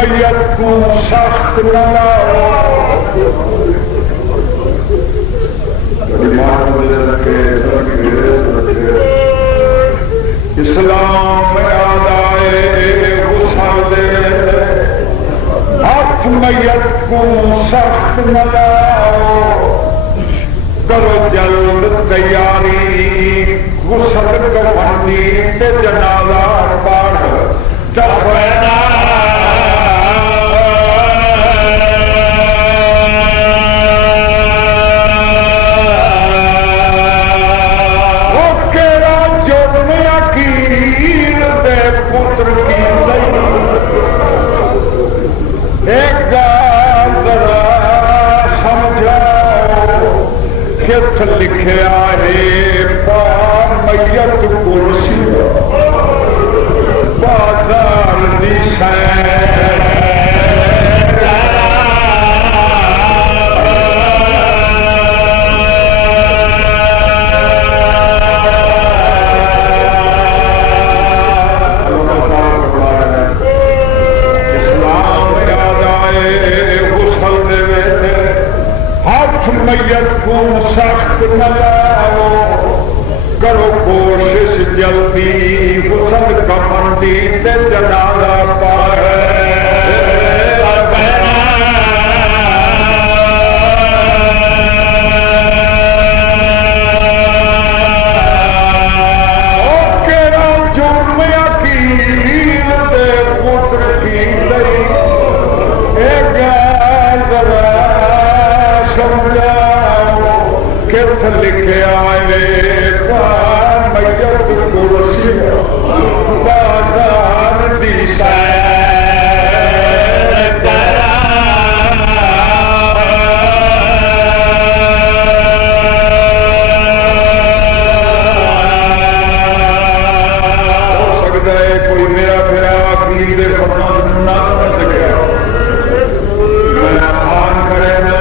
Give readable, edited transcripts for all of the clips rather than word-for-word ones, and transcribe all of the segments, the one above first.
मैयत को सख्त न लाओ। इस्लाम आदाए गुस्सा दे हाथ मैयत को सख्त न लाओ। करो जल्द तैयारी गुस्ल करवानी ते जनाजा पढ़ दफना। वो केरा जुर्म अकील दे पुत्र की एक गाल जरा समझाओ कित लिखिया है पा मैयत कुर्सी बाजार दी मैयत को सख्त न लाओ। करो कोशिश जल्दी हुसन कफन दी ते जनाजा पाए। केरा जुर्म अकील दे पुत्र की लई एक जरा समझाओ कित लिखिया है मैयत कुर्सी बाजार दी हो सकता है कोई मेरा फिरा अकील दे फरमान ना समझ सके। मैं आसान करे ना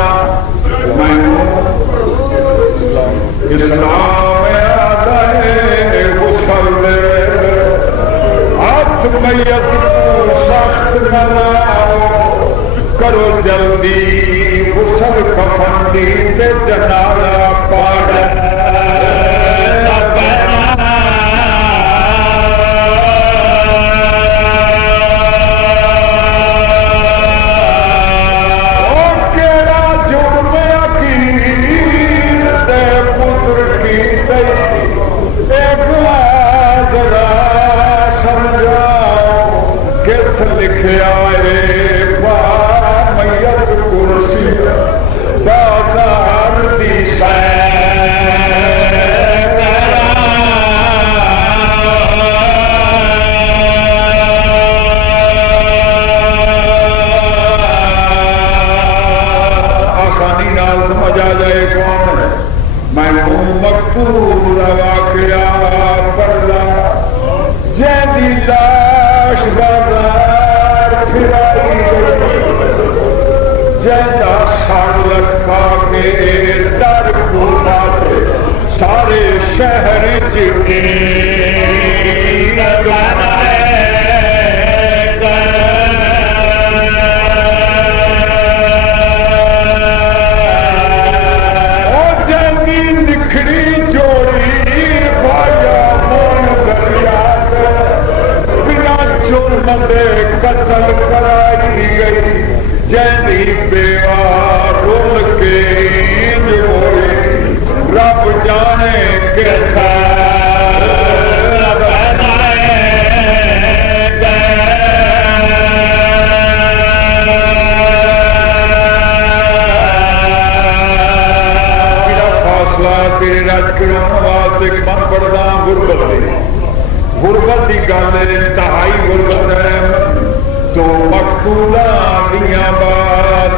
इस्लाम आता है गुस्ल दे हाथ मैयत को सख्त न लाओ। करो जल्दी गुस्ल कफन दी ते जनाजा पढ़। लिखिया है मैयत कुर्सी बाजार दी आसानी नाल समझ आ जाए कौन है। मैं मकतूल वाकया पढ़ला जैदी लाश बाजार फिराई जैदा सड़ लटका के दर कूफा सारे शहर जिगे निखड़ी जोड़ी भाया मोन दरिया बिना जुर्म दे कत्ल कराई गई। जैदी बेवा रुल के जोड़ी रब जाने के तेरे राजकरण वास्ते मन बढ़दा गुरबत की गल इंतहाई गुरबत है। तो मकतूला दियां बात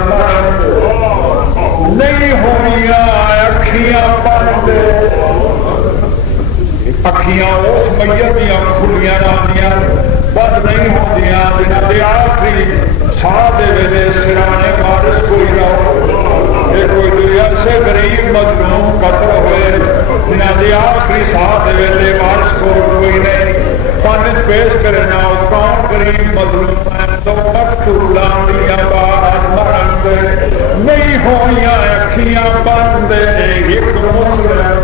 नहीं होनिया अखियां बंद। अखियां उस मैयत दियां खुलियां रहंदियां बंद नहीं होंदियां जिन्हां दे आखिरी साह दे वेले सिराने वारिस कोई ना हो। कोई ऐसे गरीब मजलूम कत्ल हुए जिन्हां दे आखिरी साह दे वेले वारिस कोई नहीं। पानी पेश करे ना कौन गरीब मजलूम है तो मकतूलां दियां बात मरंद नहीं होइयां अखियां बंद एक मुस्लिम